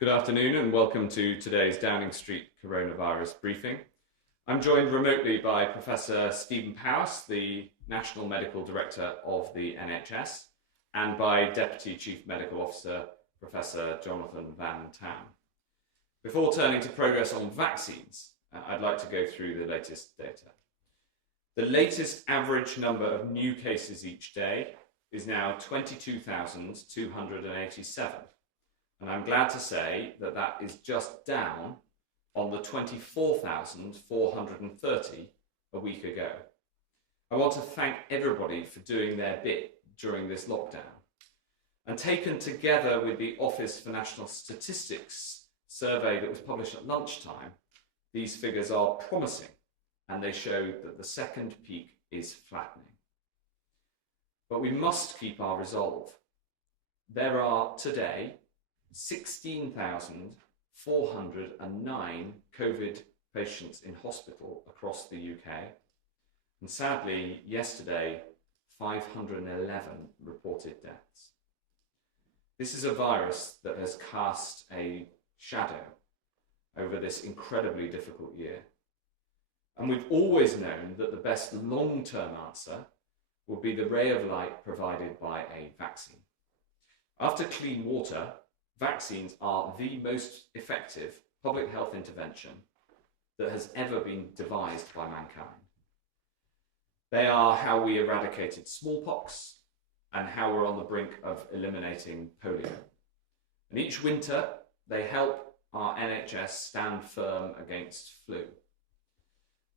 Good afternoon and welcome to today's Downing Street coronavirus briefing. I'm joined remotely by Professor Stephen Powis, the National Medical Director of the NHS, and by Deputy Chief Medical Officer Professor Jonathan Van Tam. Before turning to progress on vaccines, I'd like to go through the latest data. The latest average number of new cases each day is now 22,287. And I'm glad to say that that is just down on the 24,430 a week ago. I want to thank everybody for doing their bit during this lockdown. And taken together with the Office for National Statistics survey that was published at lunchtime, these figures are promising and they show that the second peak is flattening. But we must keep our resolve. There are today 16,409 COVID patients in hospital across the UK, and sadly, yesterday, 511 reported deaths. This is a virus that has cast a shadow over this incredibly difficult year. And we've always known that the best long-term answer will be the ray of light provided by a vaccine. After clean water, vaccines are the most effective public health intervention that has ever been devised by mankind. They are how we eradicated smallpox and how we're on the brink of eliminating polio. And each winter, they help our NHS stand firm against flu.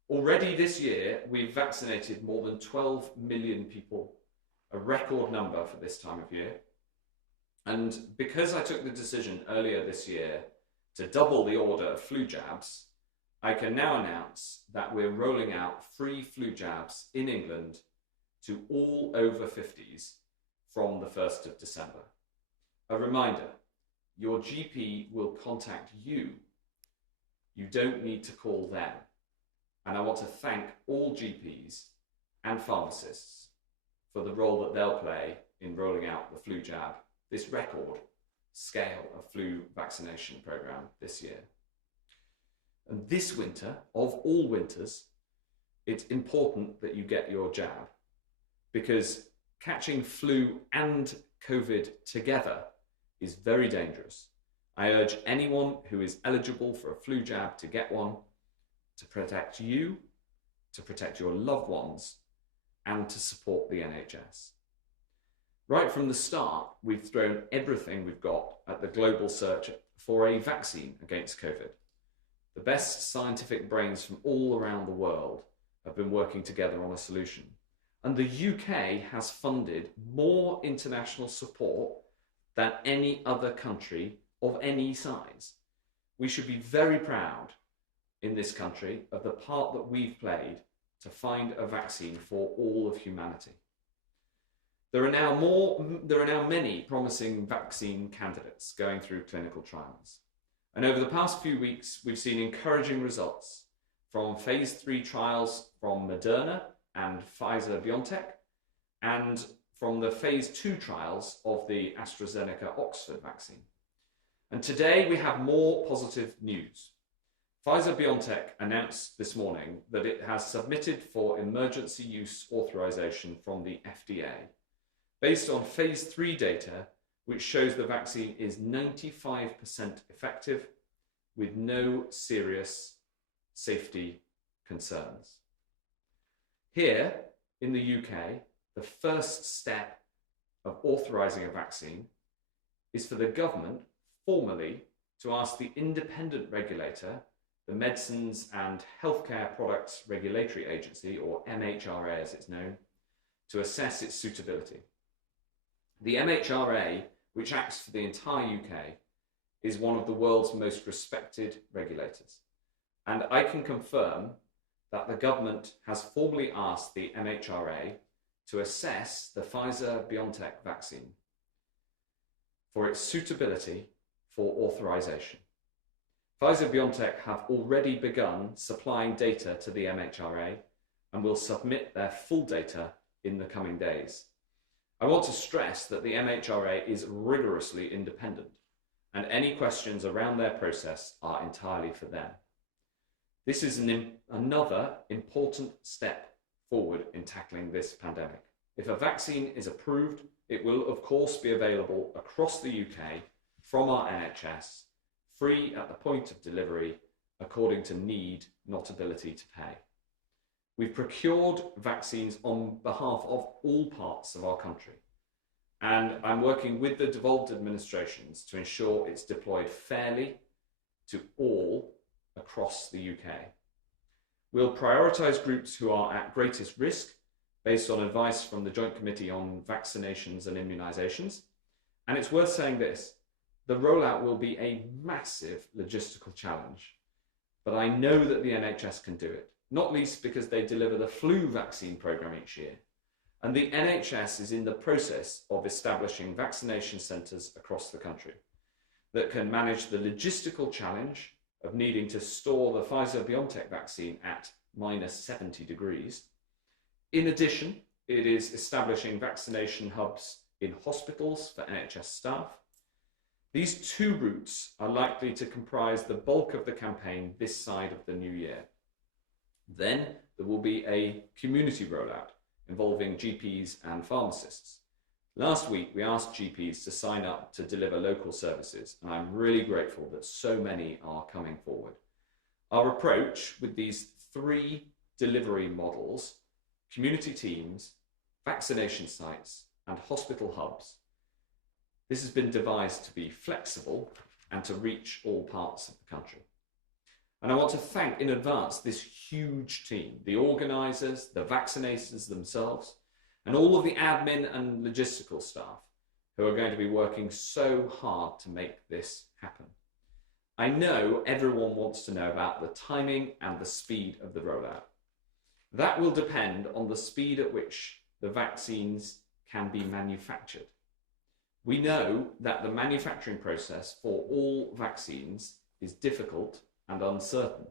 Already this year, we've vaccinated more than 12 million people, a record number for this time of year. And because I took the decision earlier this year to double the order of flu jabs, I can now announce that we're rolling out free flu jabs in England to all over 50s from the 1st of December. A reminder, your GP will contact you. You don't need to call them. And I want to thank all GPs and pharmacists for the role that they'll play in rolling out the flu jab, this record scale of flu vaccination program this year. And this winter, of all winters, it's important that you get your jab, because catching flu and COVID together is very dangerous. I urge anyone who is eligible for a flu jab to get one, to protect you, to protect your loved ones, and to support the NHS. Right from the start, we've thrown everything we've got at the global search for a vaccine against COVID. The best scientific brains from all around the world have been working together on a solution. And the UK has funded more international support than any other country of any size. We should be very proud in this country of the part that we've played to find a vaccine for all of humanity. There are now many promising vaccine candidates going through clinical trials. And over the past few weeks, we've seen encouraging results from phase 3 trials from Moderna and Pfizer-BioNTech, and from the phase 2 trials of the AstraZeneca-Oxford vaccine. And today we have more positive news. Pfizer-BioNTech announced this morning that it has submitted for emergency use authorization from the FDA, based on phase 3 data, which shows the vaccine is 95% effective with no serious safety concerns. Here in the UK, the first step of authorizing a vaccine is for the government formally to ask the independent regulator, the Medicines and Healthcare Products Regulatory Agency, or MHRA as it's known, to assess its suitability. The MHRA, which acts for the entire UK, is one of the world's most respected regulators. And I can confirm that the government has formally asked the MHRA to assess the Pfizer-BioNTech vaccine for its suitability for authorization. Pfizer-BioNTech have already begun supplying data to the MHRA and will submit their full data in the coming days. I want to stress that the MHRA is rigorously independent and any questions around their process are entirely for them. This is another important step forward in tackling this pandemic. If a vaccine is approved, it will of course be available across the UK from our NHS, free at the point of delivery, according to need, not ability to pay. We've procured vaccines on behalf of all parts of our country, and I'm working with the devolved administrations to ensure it's deployed fairly to all across the UK. We'll prioritise groups who are at greatest risk based on advice from the Joint Committee on Vaccinations and Immunisations. And it's worth saying this, the rollout will be a massive logistical challenge, but I know that the NHS can do it, not least because they deliver the flu vaccine programme each year. And the NHS is in the process of establishing vaccination centres across the country that can manage the logistical challenge of needing to store the Pfizer-BioNTech vaccine at -70 degrees. In addition, it is establishing vaccination hubs in hospitals for NHS staff. These two routes are likely to comprise the bulk of the campaign this side of the new year. Then there will be a community rollout involving GPs and pharmacists. Last week, we asked GPs to sign up to deliver local services, and I'm really grateful that so many are coming forward. Our approach with these three delivery models, community teams, vaccination sites, and hospital hubs, this has been devised to be flexible and to reach all parts of the country. And I want to thank in advance this huge team, the organisers, the vaccinators themselves, and all of the admin and logistical staff who are going to be working so hard to make this happen. I know everyone wants to know about the timing and the speed of the rollout. That will depend on the speed at which the vaccines can be manufactured. We know that the manufacturing process for all vaccines is difficult and uncertain.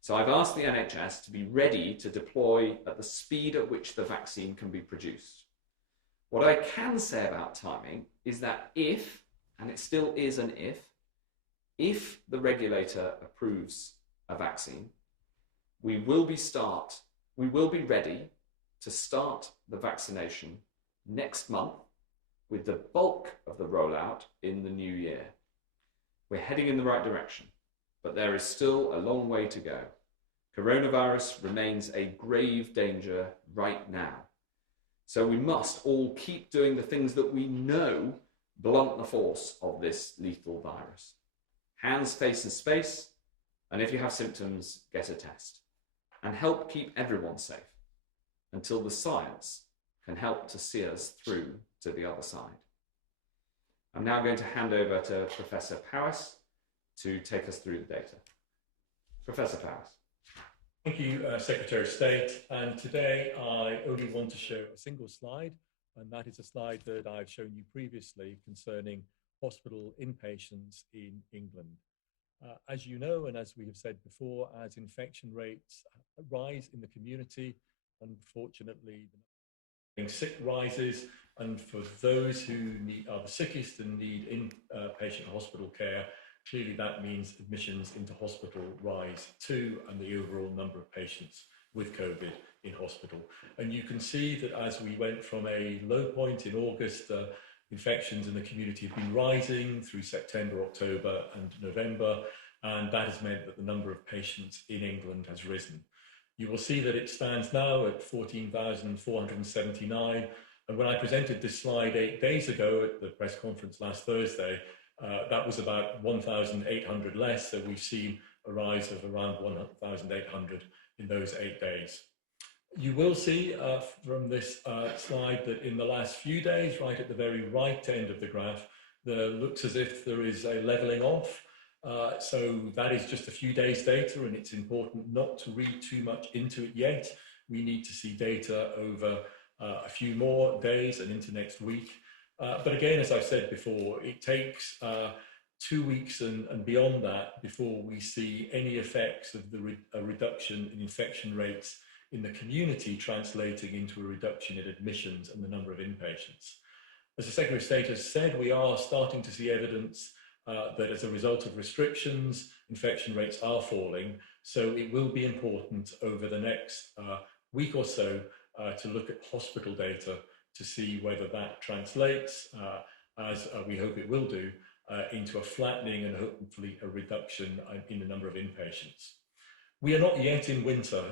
So I've asked the NHS to be ready to deploy at the speed at which the vaccine can be produced. What I can say about timing is that if, and it still is an if the regulator approves a vaccine, we will be ready to start the vaccination next month with the bulk of the rollout in the new year. We're heading in the right direction, but there is still a long way to go. Coronavirus remains a grave danger right now. So we must all keep doing the things that we know blunt the force of this lethal virus. Hands, face and space, and if you have symptoms, get a test. And help keep everyone safe until the science can help to see us through to the other side. I'm now going to hand over to Professor Powis to take us through the data. Professor Powis. Thank you, Secretary of State. And today I only want to show a single slide, and that is a slide that I've shown you previously concerning hospital inpatients in England. As you know, and as we have said before, as infection rates rise in the community, unfortunately, the sick rises, and for those who are the sickest and need inpatient hospital care, clearly that means admissions into hospital rise too, and the overall number of patients with COVID in hospital. And you can see that as we went from a low point in August, infections in the community have been rising through September, October and November, and that has meant that the number of patients in England has risen. You will see that it stands now at 14,479, and when I presented this slide 8 days ago at the press conference last Thursday, that was about 1,800 less, so we've seen a rise of around 1,800 in those 8 days. You will see from this slide that in the last few days, right at the very right end of the graph, there looks as if there is a levelling off. So that is just a few days data, and it's important not to read too much into it yet. We need to see data over a few more days and into next week. But again, as I've said before, it takes 2 weeks and beyond that before we see any effects of a reduction in infection rates in the community translating into a reduction in admissions and the number of inpatients. As the Secretary of State has said, we are starting to see evidence that as a result of restrictions, infection rates are falling. So it will be important over the next week or so to look at hospital data to see whether that translates, as we hope it will do, into a flattening and hopefully a reduction in the number of inpatients. We are not yet in winter.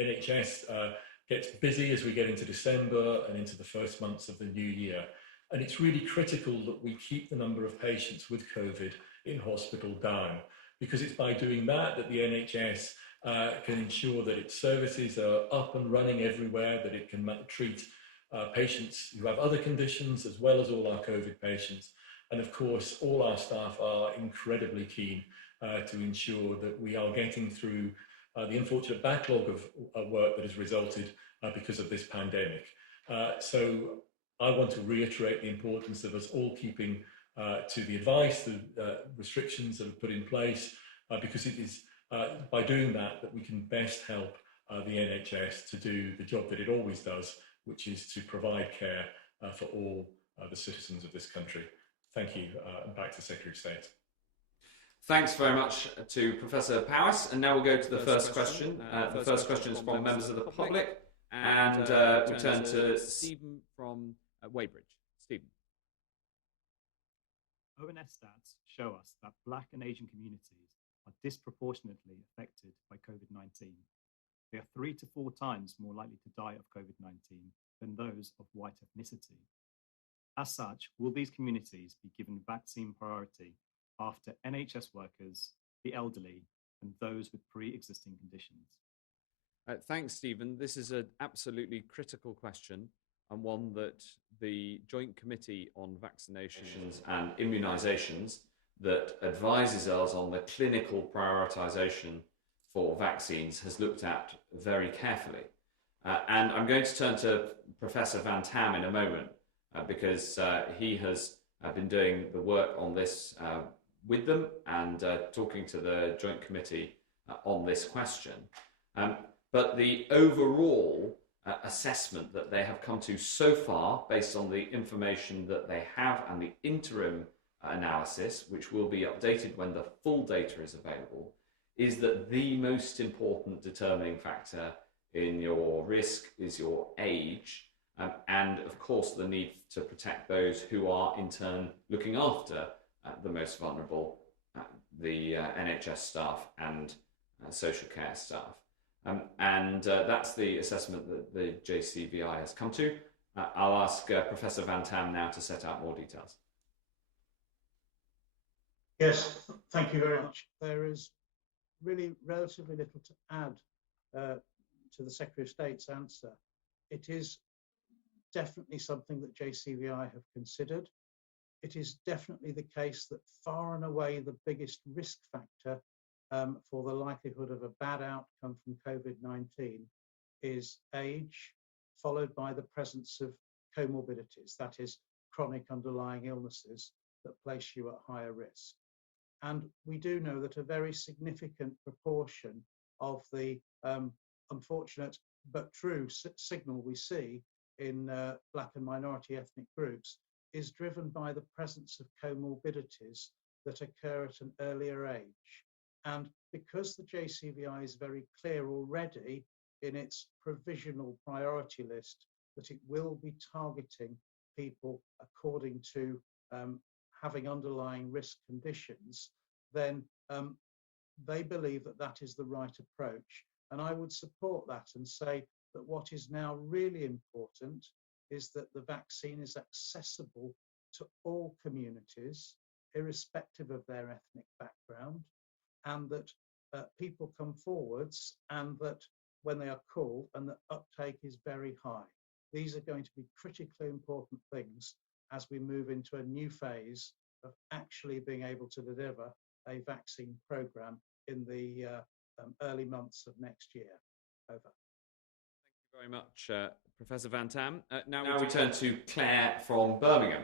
NHS gets busy as we get into December and into the first months of the new year. And it's really critical that we keep the number of patients with COVID in hospital down, because it's by doing that that the NHS can ensure that its services are up and running everywhere, that it can treat patients who have other conditions as well as all our COVID patients. And of course, all our staff are incredibly keen to ensure that we are getting through the unfortunate backlog of work that has resulted because of this pandemic. So I want to reiterate the importance of us all keeping to the advice, the restrictions that are put in place, because it is by doing that that we can best help the NHS to do the job that it always does, which is to provide care for all the citizens of this country. Thank you, and back to Secretary of State. Thanks very much to Professor Powis. And now we'll go to the first question. The first question is from members of the public, and we turn to Stephen from Weybridge. Stephen. ONS stats show us that Black and Asian communities are disproportionately affected by COVID-19. They are 3 to 4 times more likely to die of COVID-19 than those of white ethnicity. As such, will these communities be given vaccine priority after NHS workers, the elderly, and those with pre-existing conditions? Thanks, Stephen. This is an absolutely critical question, and one that the Joint Committee on Vaccinations and Immunisations that advises us on the clinical prioritisation for vaccines has looked at very carefully. And I'm going to turn to Professor Van Tam in a moment, because he has been doing the work on this with them and talking to the Joint Committee on this question. But the overall assessment that they have come to so far, based on the information that they have and the interim analysis, which will be updated when the full data is available, is that the most important determining factor in your risk is your age, and of course the need to protect those who are in turn looking after the most vulnerable, the NHS staff and social care staff. And that's the assessment that the JCVI has come to. I'll ask Professor Van Tam now to set out more details. Yes, thank you very much. There is really relatively little to add to the Secretary of State's answer. It is definitely something that JCVI have considered. It is definitely the case that far and away the biggest risk factor for the likelihood of a bad outcome from COVID-19 is age, followed by the presence of comorbidities, that is, chronic underlying illnesses that place you at higher risk. And we do know that a very significant proportion of the unfortunate but true signal we see in Black and minority ethnic groups is driven by the presence of comorbidities that occur at an earlier age. And because the JCVI is very clear already in its provisional priority list that it will be targeting people according to having underlying risk conditions, then they believe that that is the right approach. And I would support that and say that what is now really important is that the vaccine is accessible to all communities, irrespective of their ethnic background, and that people come forwards and that when they are called and the uptake is very high. These are going to be critically important things as we move into a new phase of actually being able to deliver a vaccine program in the early months of next year. Over. Thank you very much, Professor Van Tam. Now we turn to Claire from Birmingham.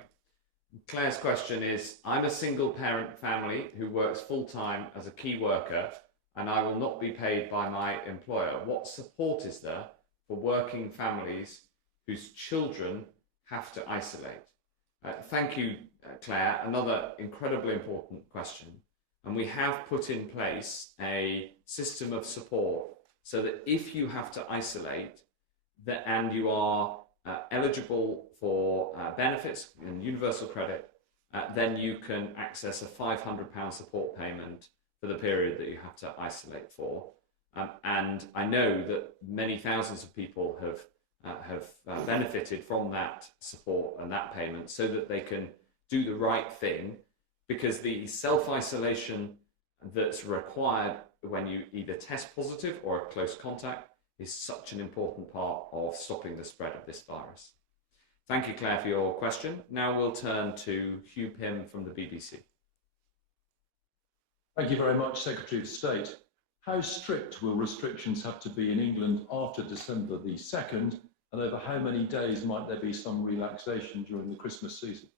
Claire's question is, I'm a single parent family who works full-time as a key worker and I will not be paid by my employer. What support is there for working families whose children have to isolate? Thank you, Claire. Another incredibly important question. And we have put in place a system of support so that if you have to isolate and you are eligible for benefits and universal credit, then you can access a £500 support payment for the period that you have to isolate for. And I know that many thousands of people have benefited from that support and that payment so that they can do the right thing, because the self-isolation that's required when you either test positive or a close contact is such an important part of stopping the spread of this virus. Thank you, Claire, for your question. Now we'll turn to Hugh Pym from the BBC. Thank you very much, Secretary of State. How strict will restrictions have to be in England after December the 2nd, and over how many days might there be some relaxation during the Christmas season?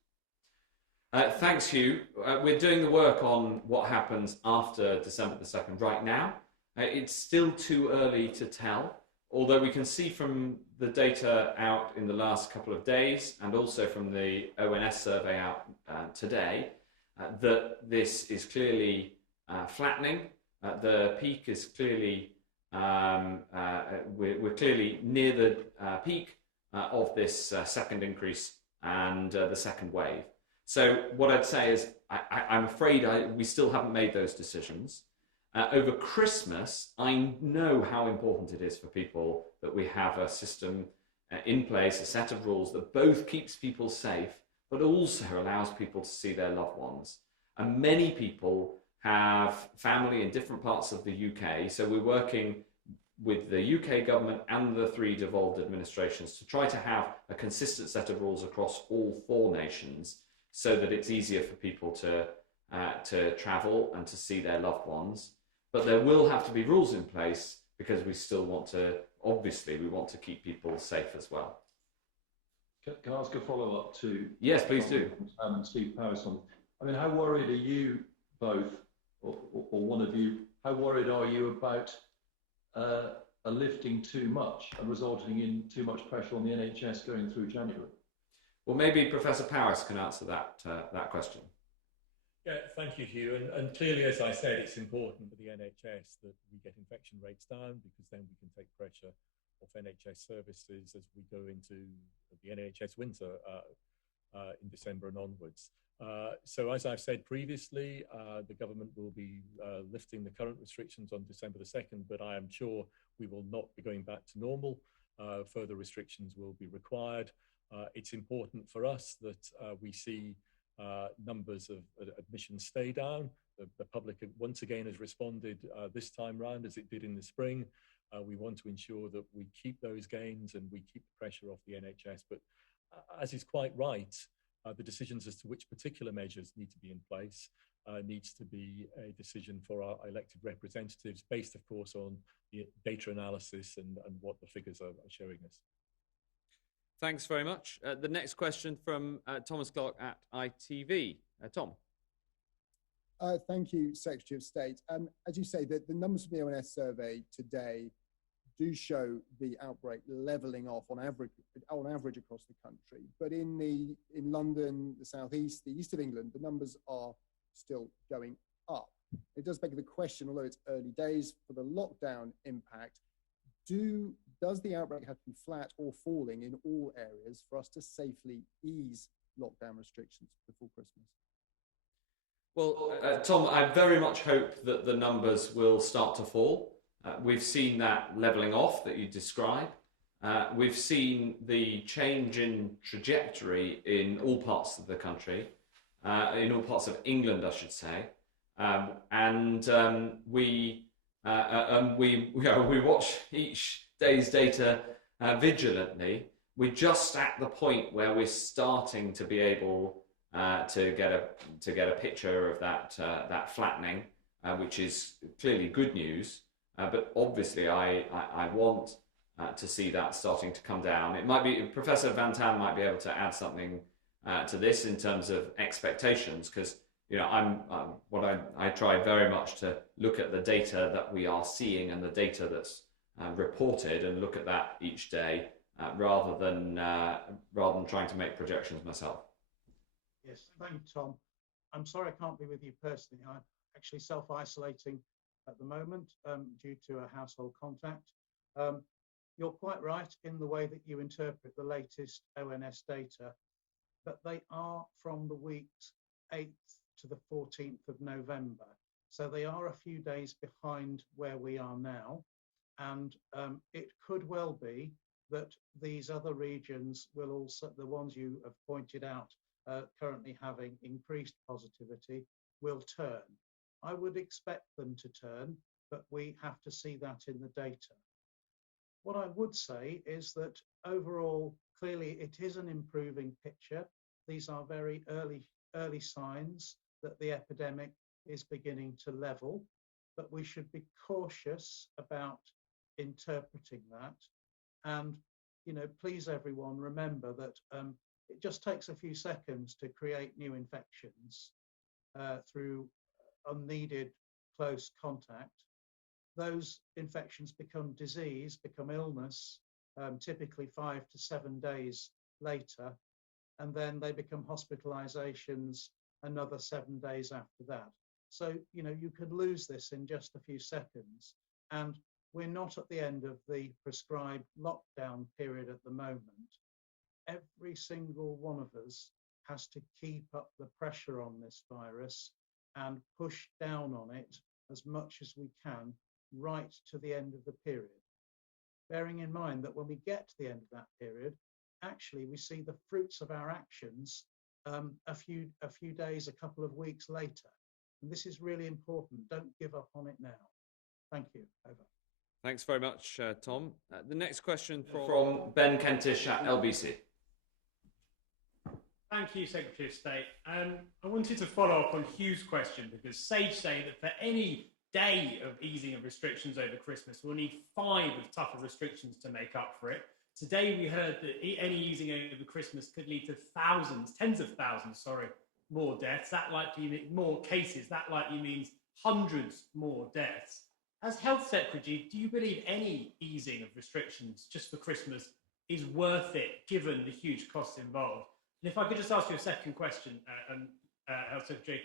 Thanks, Hugh. We're doing the work on what happens after December the 2nd right now. It's still too early to tell, although we can see from the data out in the last couple of days and also from the ONS survey out today that this is clearly flattening. The peak is clearly, we're clearly near the peak of this second increase and the second wave. So what I'd say is I'm afraid we still haven't made those decisions. Over Christmas, I know how important it is for people that we have a system in place, a set of rules that both keeps people safe, but also allows people to see their loved ones. And many people have family in different parts of the UK, so we're working with the UK government and the 3 devolved administrations to try to have a consistent set of rules across all 4 nations so that it's easier for people to travel and to see their loved ones. But there will have to be rules in place because we still want to, obviously, we want to keep people safe as well. Can I ask a follow-up to... Yes, please do. And Steve Powison. I mean, how worried are you both, or one of you, how worried are you about a lifting too much and resulting in too much pressure on the NHS going through January? Well, maybe Professor Powis can answer that question. Yeah, thank you, Hugh. And clearly, as I said, it's important for the NHS that we get infection rates down, because then we can take pressure off NHS services as we go into the NHS winter in December and onwards. So as I've said previously, the government will be lifting the current restrictions on December the 2nd, but I am sure we will not be going back to normal. Further restrictions will be required. It's important for us that we see numbers of admissions stay down. The public once again has responded this time round as it did in the spring. We want to ensure that we keep those gains and we keep the pressure off the NHS. But as is quite right, the decisions as to which particular measures need to be in place needs to be a decision for our elected representatives, based, of course, on the data analysis and what the figures are showing us. Thanks very much. The next question from Thomas Clark at ITV. Tom. Thank you, Secretary of State. As you say, the numbers from the ONS survey today do show the outbreak levelling off on average across the country. But in London, the southeast, the east of England, the numbers are still going up. It does beg the question, although it's early days, for the lockdown impact, does the outbreak have to be flat or falling in all areas for us to safely ease lockdown restrictions before Christmas? Well, Tom, I very much hope that the numbers will start to fall. We've seen that levelling off that you describe. We've seen the change in trajectory in all parts of the country, in all parts of England, I should say. We watch each day's data vigilantly. We're just at the point where we're starting to be able to get a picture of that flattening, which is clearly good news. But obviously, I want to see that starting to come down. It might be Professor Van Tan might be able to add something to this in terms of expectations, because I try very much to look at the data that we are seeing and the data that's reported, and look at that each day rather than trying to make projections myself. Yes, thank you, Tom. I'm sorry I can't be with you personally. I'm actually self-isolating at the moment due to a household contact. You're quite right in the way that you interpret the latest ONS data, but they are from the weeks 8th to the 14th of November. So they are a few days behind where we are now. And it could well be that these other regions will also, the ones you have pointed out, currently having increased positivity, will turn. I would expect them to turn, but we have to see that in the data. What I would say is that overall, clearly it is an improving picture. These are very early signs that the epidemic is beginning to level, but we should be cautious about interpreting that. And, please everyone remember that it just takes a few seconds to create new infections through unneeded close contact. Those infections become disease, become illness, typically 5 to 7 days later, and then they become hospitalizations another 7 days after that. So, you could lose this in just a few seconds. And we're not at the end of the prescribed lockdown period at the moment. Every single one of us has to keep up the pressure on this virus and push down on it as much as we can right to the end of the period. Bearing in mind that when we get to the end of that period, actually we see the fruits of our actions a few days, a couple of weeks later. And this is really important. Don't give up on it now. Thank you. Over. Thanks very much, Tom. The next question From Ben Kentish at LBC. Thank you, Secretary of State. I wanted to follow up on Hugh's question, because SAGE say that for any day of easing of restrictions over Christmas, we'll need 5 of tougher restrictions to make up for it. Today, we heard that any easing over Christmas could lead to tens of thousands, more deaths. That likely means more cases. That likely means hundreds more deaths. As Health Secretary, do you believe any easing of restrictions just for Christmas is worth it, given the huge costs involved? And if I could just ask you a second question, Health Secretary,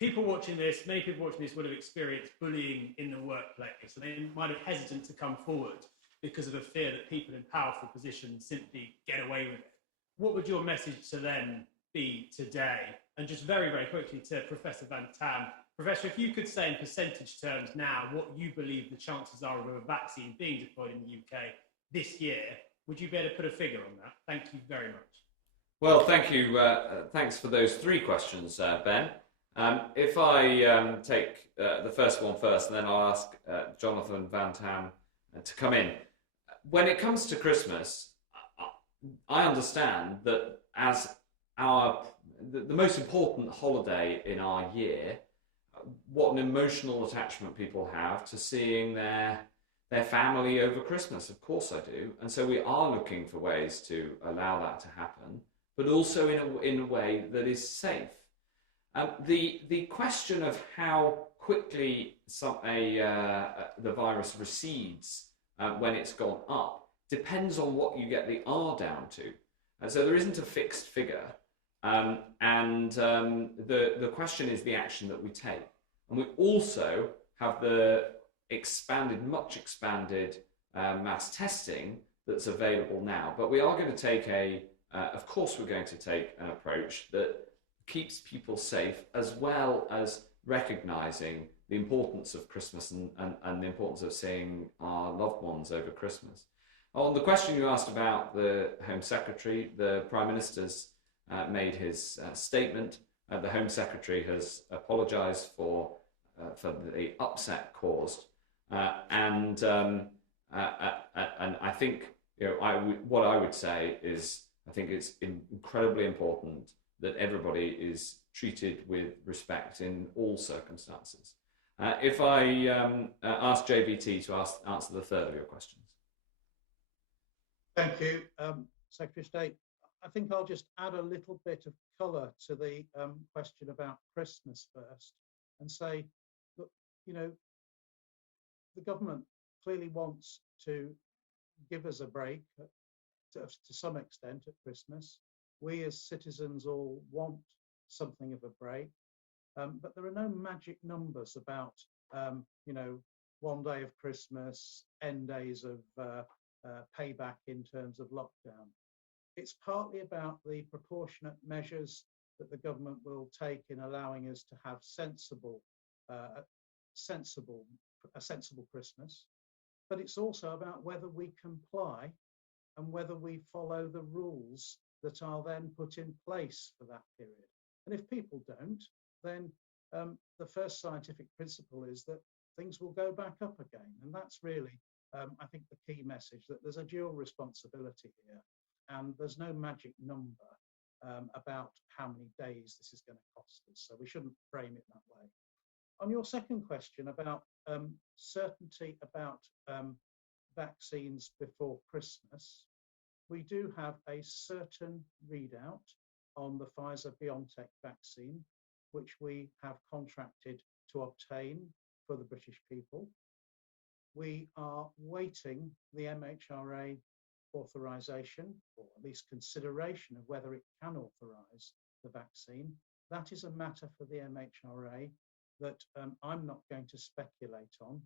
many people watching this would have experienced bullying in the workplace, and they might have hesitant to come forward because of a fear that people in powerful positions simply get away with it. What would your message to them be today? And just very, very quickly to Professor Van Tam. Professor, if you could say in percentage terms now what you believe the chances are of a vaccine being deployed in the UK this year, would you be able to put a figure on that? Thank you very much. Well, thank you. Thanks for those 3 questions, Ben. If I take the first one first, and then I'll ask Jonathan Van Tam to come in. When it comes to Christmas, I understand that as the most important holiday in our year, what an emotional attachment people have to seeing their family over Christmas. Of course I do. And so we are looking for ways to allow that to happen, but also in a way that is safe. The question of how quickly the virus recedes when it's gone up depends on what you get the R down to. So there isn't a fixed figure. The question is the action that we take. And we also have the much expanded mass testing that's available now. But we are going to take of course we're going to take an approach that keeps people safe, as well as recognising the importance of Christmas and the importance of seeing our loved ones over Christmas. On the question you asked about the Home Secretary, the Prime Minister's made his statement. The Home Secretary has apologised for the upset caused, and I think what I would say is I think it's incredibly important that everybody is treated with respect in all circumstances. If I ask JVT to answer the third of your questions. Thank you, Secretary of State. I think I'll just add a little bit of colour to the question about Christmas first, and say, look, the government clearly wants to give us a break to some extent at Christmas. We as citizens all want something of a break. But there are no magic numbers about, you know, 1 day of Christmas, N days of payback in terms of lockdown. It's partly about the proportionate measures that the government will take in allowing us to have a sensible Christmas. But it's also about whether we comply and whether we follow the rules that are then put in place for that period. And if people don't, then the first scientific principle is that things will go back up again. And that's really, I think, the key message, that there's a dual responsibility here. And there's no magic number about how many days this is going to cost us. So we shouldn't frame it that way. On your second question about certainty about vaccines before Christmas, we do have a certain readout on the Pfizer-BioNTech vaccine, which we have contracted to obtain for the British people. We are waiting the MHRA authorization, or at least consideration of whether it can authorize the vaccine. That is a matter for the MHRA that I'm not going to speculate on,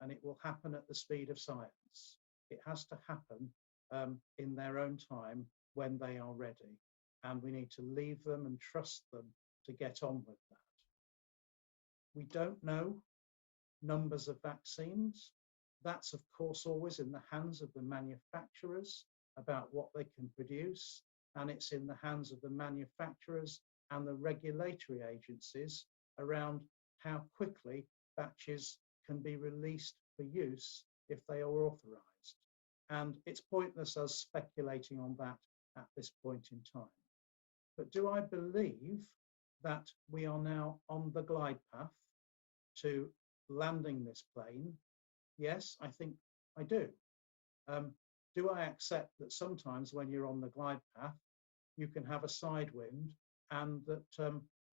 and it will happen at the speed of science. It has to happen in their own time when they are ready, and we need to leave them and trust them to get on with that. We don't know numbers of vaccines. That's, of course, always in the hands of the manufacturers about what they can produce, and it's in the hands of the manufacturers and the regulatory agencies around how quickly batches can be released for use if they are authorized. And it's pointless us speculating on that at this point in time. But do I believe that we are now on the glide path to landing this plane? Yes, I think I do. Do I accept that sometimes when you're on the glide path, you can have a side wind, and that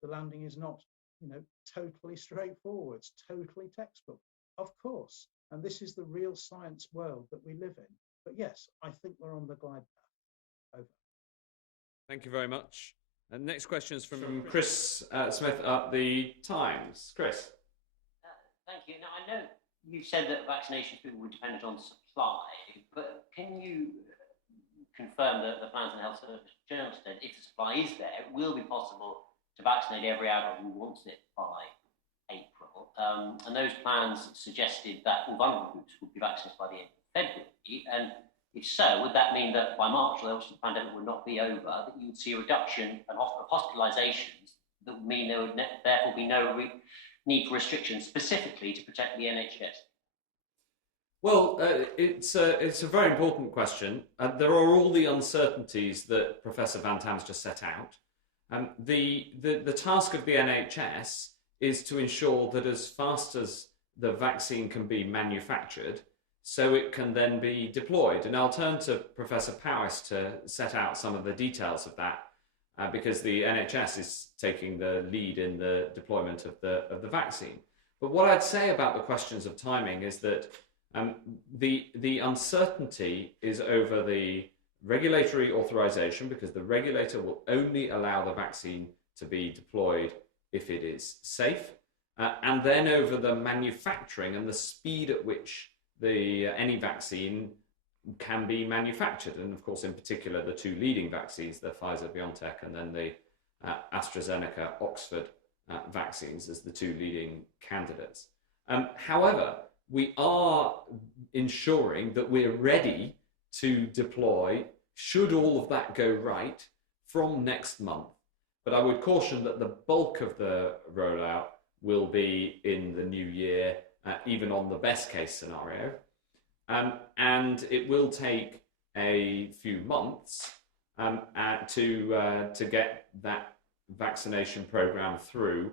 the landing is not, you know, totally straightforward, it's totally textbook? Of course. And this is the real science world that we live in. But yes, I think we're on the glide path. Over. Thank you very much. And the next question is From Chris Smith at the Times. Chris. Thank you. Now, I know you said that vaccinations people were dependent on supply, but can you confirm that the Plans and Health Service Journal said if the supply is there, it will be possible to vaccinate every adult who wants it by April? And those plans suggested that all vulnerable groups would be vaccinated by the end of February. And if so, would that mean that by March, the pandemic would not be over, that you would see a reduction of hospitalisations that would mean there would therefore be no need for restrictions specifically to protect the NHS? Well, it's a very important question. There are all the uncertainties that Professor Van Tam's just set out. The task of the NHS is to ensure that as fast as the vaccine can be manufactured, so it can then be deployed. And I'll turn to Professor Powis to set out some of the details of that, because the NHS is taking the lead in the deployment of the vaccine. But what I'd say about the questions of timing is that the uncertainty is over the regulatory authorization, because the regulator will only allow the vaccine to be deployed if it is safe, and then over the manufacturing and the speed at which any vaccine can be manufactured. And of course, in particular, the two leading vaccines, the Pfizer-BioNTech and then the AstraZeneca-Oxford vaccines as the two leading candidates. However, we are ensuring that we're ready to deploy, should all of that go right, from next month. But I would caution that the bulk of the rollout will be in the new year, even on the best case scenario. And it will take a few months to get that vaccination program through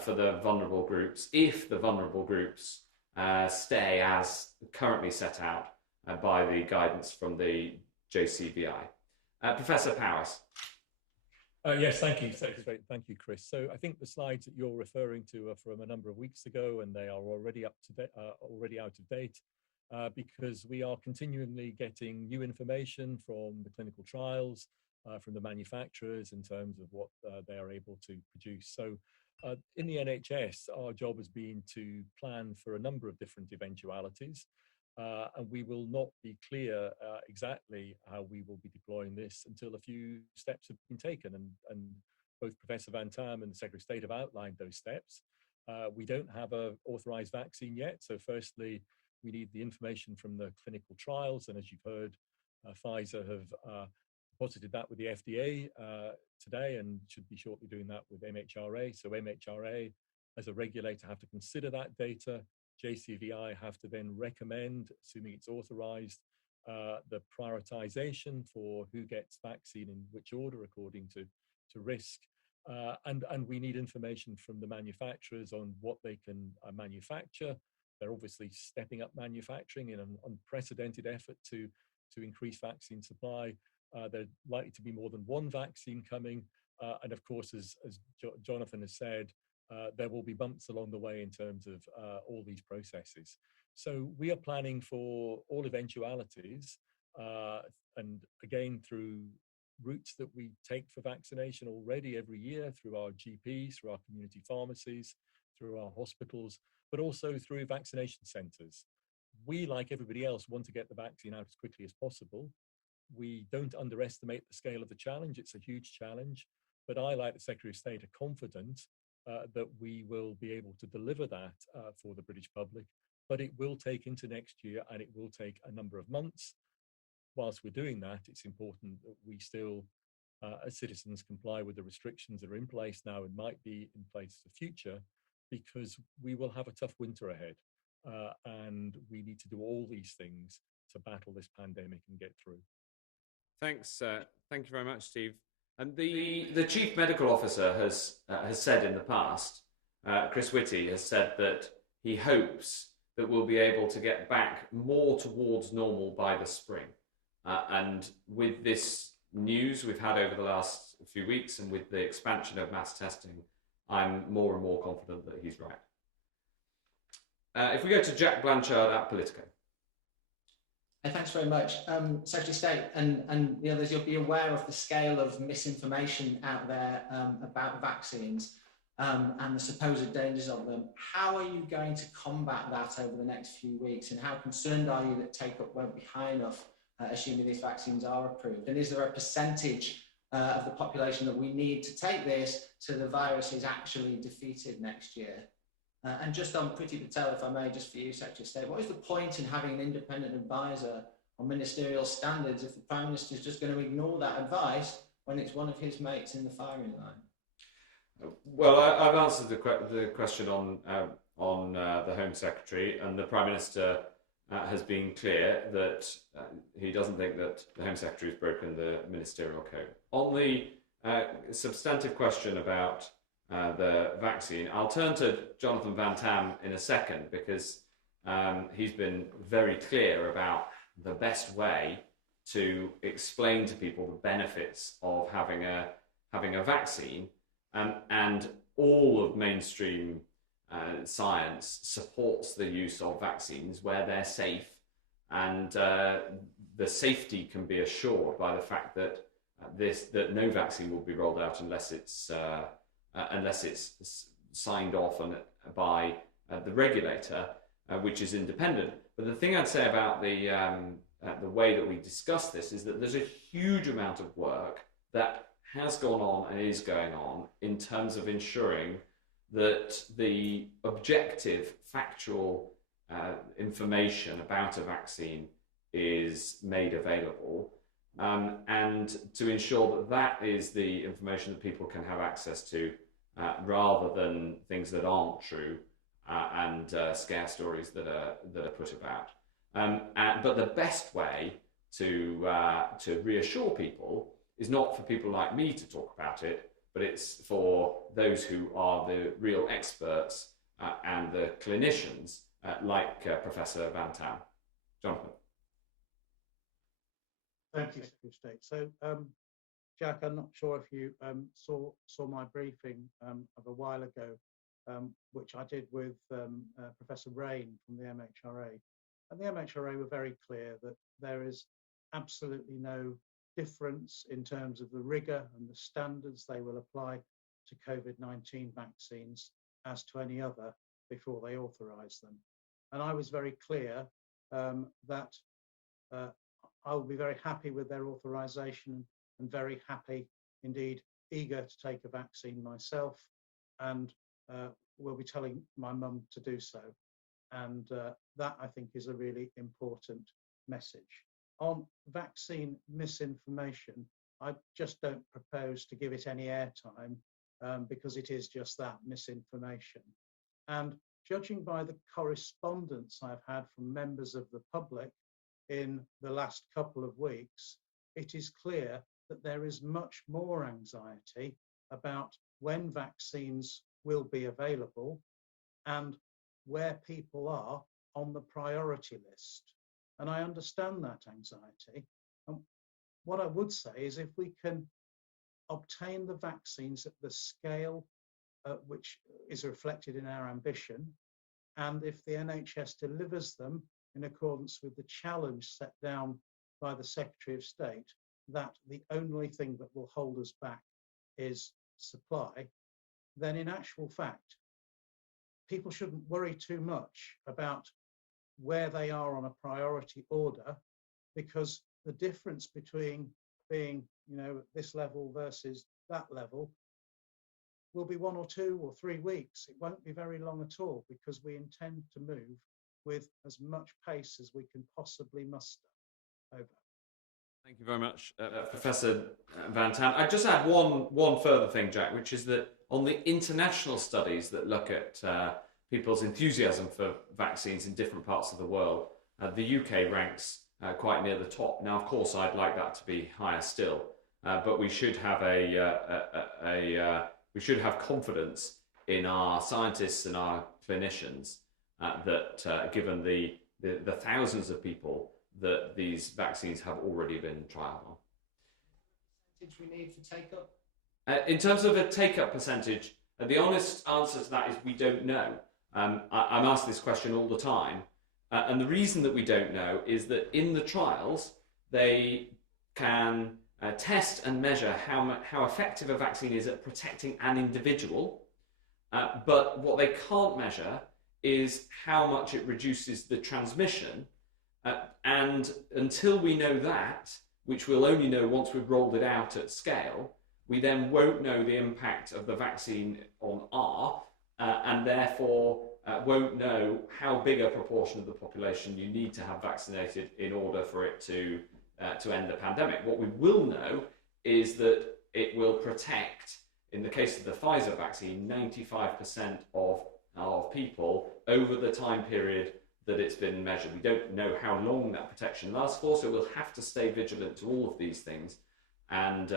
for the vulnerable groups, if the vulnerable groups stay as currently set out by the guidance from the JCVI. Professor Powis. Yes, thank you, Secretary. Thank you, Chris. So I think the slides that you're referring to are from a number of weeks ago, and they are already already out of date, because we are continually getting new information from the clinical trials, from the manufacturers in terms of what they are able to produce. So in the NHS, our job has been to plan for a number of different eventualities. And we will not be clear exactly how we will be deploying this until a few steps have been taken. And both Professor Van Tam and the Secretary of State have outlined those steps. We don't have an authorized vaccine yet. So firstly, we need the information from the clinical trials. And as you've heard, Pfizer have posited that with the FDA today and should be shortly doing that with MHRA. So MHRA, as a regulator, have to consider that data. JCVI have to then recommend, assuming it's authorized, the prioritization for who gets vaccine in which order according to risk. And we need information from the manufacturers on what they can manufacture. They're obviously stepping up manufacturing in an unprecedented effort to increase vaccine supply. There's likely to be more than one vaccine coming. And of course, as Jonathan has said, there will be bumps along the way in terms of all these processes. So we are planning for all eventualities, and again, through routes that we take for vaccination already every year, through our GPs, through our community pharmacies, through our hospitals, but also through vaccination centres. We, like everybody else, want to get the vaccine out as quickly as possible. We don't underestimate the scale of the challenge. It's a huge challenge, but I, like the Secretary of State, are confident that we will be able to deliver that for the British public, but it will take into next year and it will take a number of months. Whilst we're doing that, it's important that we still, as citizens, comply with the restrictions that are in place now and might be in place in the future, because we will have a tough winter ahead. And we need to do all these things to battle this pandemic and get through. Thanks. Thank you very much, Steve. And the chief medical officer has said in the past, Chris Whitty has said that he hopes that we'll be able to get back more towards normal by the spring. And with this news we've had over the last few weeks and with the expansion of mass testing, I'm more and more confident that he's right. If we go to Jack Blanchard at Politico. Thanks very much. Secretary of State and the others, you'll be aware of the scale of misinformation out there about vaccines and the supposed dangers of them. How are you going to combat that over the next few weeks, and how concerned are you that take-up won't be high enough, assuming these vaccines are approved? And is there a percentage of the population that we need to take this so the virus is actually defeated next year? And just on Priti Patel, if I may, just for you, Secretary of State, what is the point in having an independent advisor on ministerial standards if the Prime Minister is just going to ignore that advice when it's one of his mates in the firing line? Well, I've answered the question on the Home Secretary, and the Prime Minister has been clear that he doesn't think that the Home Secretary has broken the ministerial code. On the substantive question about the vaccine, I'll turn to Jonathan Van Tam in a second, because he's been very clear about the best way to explain to people the benefits of having a vaccine, and all of mainstream science supports the use of vaccines where they're safe, and the safety can be assured by the fact that that no vaccine will be rolled out unless it's signed off by the regulator, which is independent. But the thing I'd say about the way that we discuss this is that there's a huge amount of work that has gone on and is going on in terms of ensuring that the objective, factual information about a vaccine is made available, and to ensure that that is the information that people can have access to, rather than things that aren't true and scare stories that are put about. But the best way to reassure people is not for people like me to talk about it, but it's for those who are the real experts and the clinicians, like Professor Van Tam. Jonathan. Thank you, Secretary of State. So, Jack, I'm not sure if you saw my briefing of a while ago, which I did with Professor Rain from the MHRA. And the MHRA were very clear that there is absolutely no difference in terms of the rigour and the standards they will apply to COVID-19 vaccines as to any other before they authorise them. And I was very clear that I will be very happy with their authorisation and very happy, indeed eager to take a vaccine myself, and will be telling my mum to do so. And that, I think, is a really important message. On vaccine misinformation, I just don't propose to give it any airtime because it is just that, misinformation. And judging by the correspondence I've had from members of the public in the last couple of weeks, it is clear that there is much more anxiety about when vaccines will be available and where people are on the priority list. And I understand that anxiety. And what I would say is if we can obtain the vaccines at the scale which is reflected in our ambition, and if the NHS delivers them in accordance with the challenge set down by the Secretary of State, that the only thing that will hold us back is supply, then in actual fact, people shouldn't worry too much about where they are on a priority order, because the difference between being, at this level versus that level will be 1 or 2 or 3 weeks. It won't be very long at all, because we intend to move with as much pace as we can possibly muster. Over. Thank you very much, Professor Van Tam. I'd just add one further thing, Jack, which is that on the international studies that look at people's enthusiasm for vaccines in different parts of the world, the UK ranks quite near the top. Now, of course, I'd like that to be higher still, but we should have we should have confidence in our scientists and our clinicians that given the thousands of people that these vaccines have already been trialled on. Percentage we need for take-up? In terms of a take-up percentage, the honest answer to that is we don't know. I'm asked this question all the time, and the reason that we don't know is that in the trials they can test and measure how effective a vaccine is at protecting an individual, but what they can't measure is how much it reduces the transmission. And until we know that, which we'll only know once we've rolled it out at scale, we then won't know the impact of the vaccine on R, and therefore won't know how big a proportion of the population you need to have vaccinated in order for it to end the pandemic. What we will know is that it will protect, in the case of the Pfizer vaccine, 95% of people over the time period that it's been measured. We don't know how long that protection lasts for, so we'll have to stay vigilant to all of these things and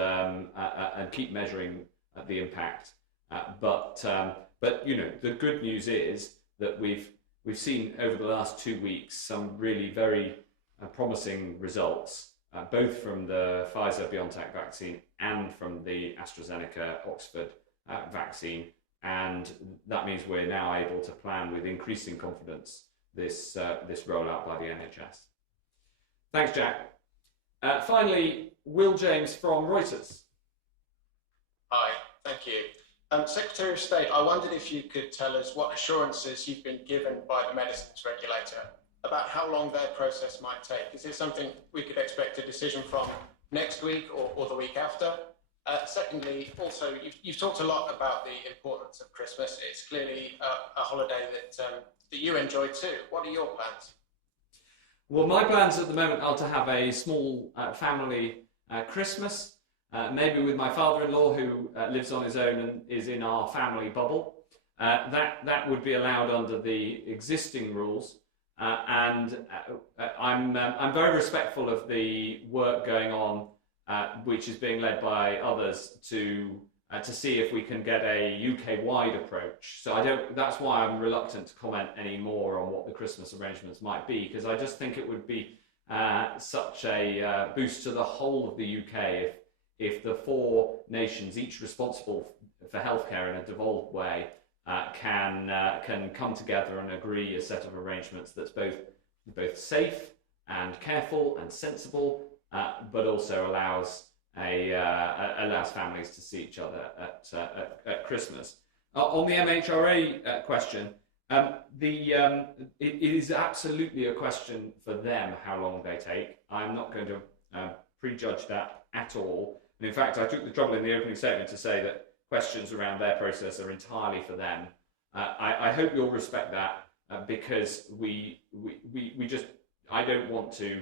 keep measuring the impact. But the good news is that we've seen over the last 2 weeks some really very promising results, both from the Pfizer-BioNTech vaccine and from the AstraZeneca-Oxford vaccine, and that means we're now able to plan with increasing confidence this rollout by the NHS. Thanks, Jack. Finally, Will James from Reuters. Hi, thank you. Secretary of State, I wondered if you could tell us what assurances you've been given by the medicines regulator about how long their process might take. Is this something we could expect a decision from next week or the week after? Secondly, also, you've talked a lot about the importance of Christmas. It's clearly a holiday that you enjoy too. What are your plans? Well, my plans at the moment are to have a small family Christmas, maybe with my father-in-law, who lives on his own and is in our family bubble. That would be allowed under the existing rules, and I'm very respectful of the work going on, which is being led by others to see if we can get a UK-wide approach. So that's why I'm reluctant to comment any more on what the Christmas arrangements might be, because I just think it would be such a boost to the whole of the UK if the 4 nations, each responsible for healthcare in a devolved way, can come together and agree a set of arrangements that's both safe and careful and sensible but also allows allows families to see each other at Christmas. On the MHRA question, it is absolutely a question for them how long they take. I'm not going to prejudge that at all. And in fact, I took the trouble in the opening statement to say that questions around their process are entirely for them. I hope you'll respect that because I don't want to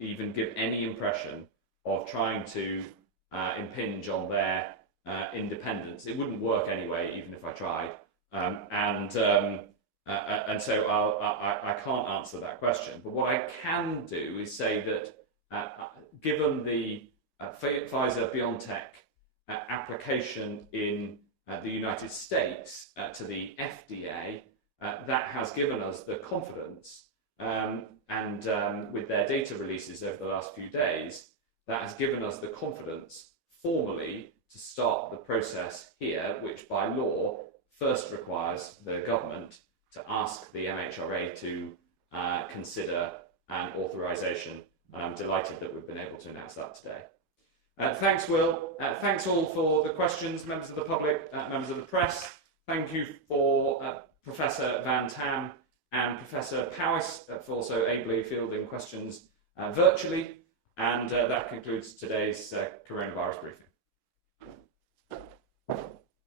even give any impression of trying to impinge on their independence. It wouldn't work anyway, even if I tried. And so I can't answer that question. But what I can do is say that given the Pfizer-BioNTech application in the United States to the FDA, that has given us the confidence, and with their data releases over the last few days, that has given us the confidence formally to start the process here, which by law first requires the government to ask the MHRA to consider an authorisation. And I'm delighted that we've been able to announce that today. Thanks, Will. Thanks all for the questions, members of the public, members of the press. Thank you for Professor Van Tam and Professor Powis for also ably fielding questions virtually. And that concludes today's coronavirus briefing.